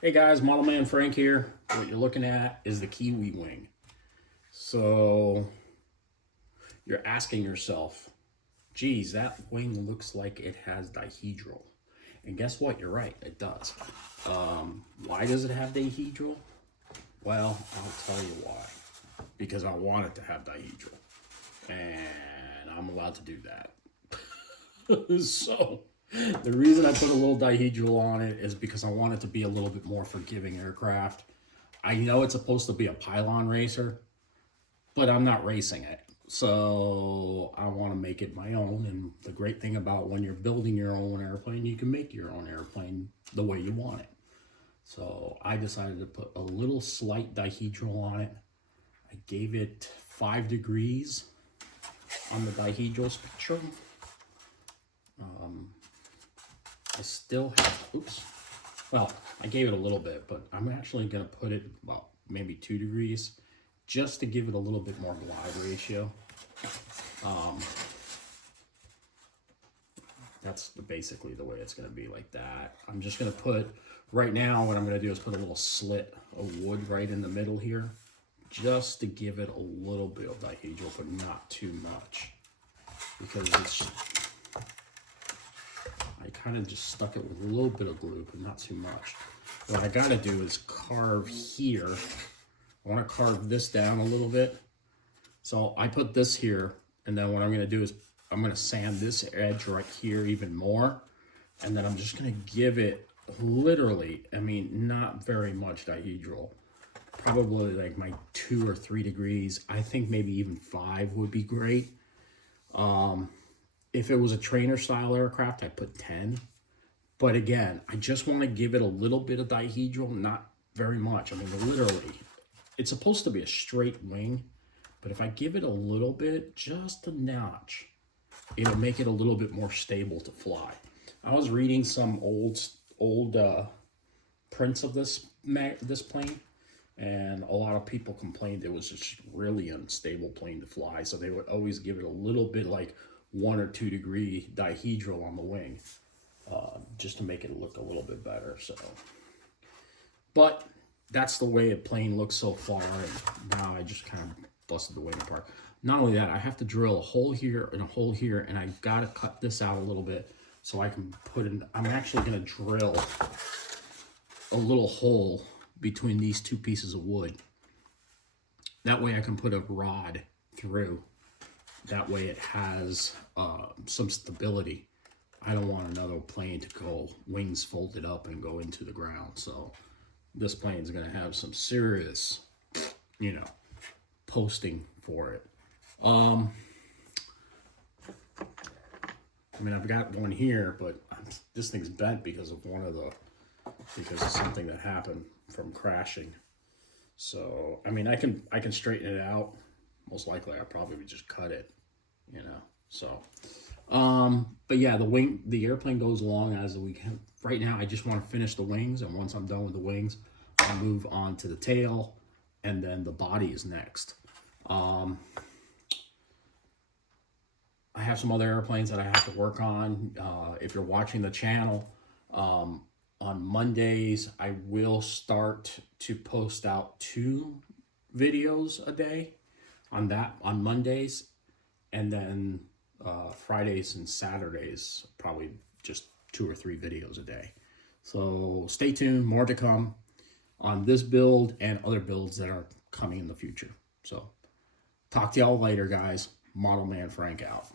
Hey guys, Model Man Frank here. What you're looking at is the Kiwi wing. So you're asking yourself, geez, that wing looks like it has dihedral. And guess what? You're right, it does. Why does it have dihedral? Well, I'll tell you why. Because I want it to have dihedral. And I'm allowed to do that. So the reason I put a little dihedral on it is because I want it to be a little bit more forgiving aircraft. I know it's supposed to be a pylon racer, but I'm not racing it. So I want to make it my own. And the great thing about when you're building your own airplane, you can make your own airplane the way you want it. So I decided to put a little slight dihedral on it. I gave it 5 degrees on the dihedral spectrum. I still have, oops. Well, I gave it a little bit, but I'm actually going to put it about maybe 2 degrees just to give it a little bit more glide ratio. That's basically the way it's going to be, like that. I'm just going to put, right now what I'm going to do is put a little slit of wood right in the middle here just to give it a little bit of dihedral, but not too much, because it's, I kind of just stuck it with a little bit of glue, but not too much. What I got to do is carve here. I want to carve this down a little bit. So I put this here, and then what I'm going to do is I'm going to sand this edge right here even more. And then I'm just going to give it literally, I mean, not very much dihedral. Probably like my 2 or 3 degrees. I think maybe even 5 would be great. If it was a trainer style aircraft, I'd put 10. But again, I just want to give it a little bit of dihedral, not very much. I mean, literally, it's supposed to be a straight wing, but if I give it a little bit, just a notch, it'll make it a little bit more stable to fly. I was reading some old prints of this plane, and a lot of people complained it was just really unstable plane to fly. So they would always give it a little bit like 1 or 2 degree dihedral on the wing, just to make it look a little bit better. So, but that's the way a plane looks so far. And now I just kind of busted the wing apart. Not only that, I have to drill a hole here and a hole here, and I gotta cut this out a little bit so I can put in, I'm actually gonna drill a little hole between these 2 pieces of wood. That way I can put a rod through. That way it has some stability. I don't want another plane to go wings folded up and go into the ground. So this plane is going to have some serious, you know, posting for it. I mean, I've got one here, but this thing's bent because of because of something that happened from crashing. So, I mean, I can straighten it out. Most likely I'll probably just cut it, you know. So, but yeah, the airplane goes along as we can. Right now, I just want to finish the wings, and once I'm done with the wings, I'll move on to the tail, and then the body is next. I have some other airplanes that I have to work on. If you're watching the channel, on Mondays, I will start to post out 2 videos a day on Mondays, and then Fridays and Saturdays, probably just 2 or 3 videos a day. So stay tuned, more to come on this build and other builds that are coming in the future. So talk to y'all later, guys. Model Man Frank out.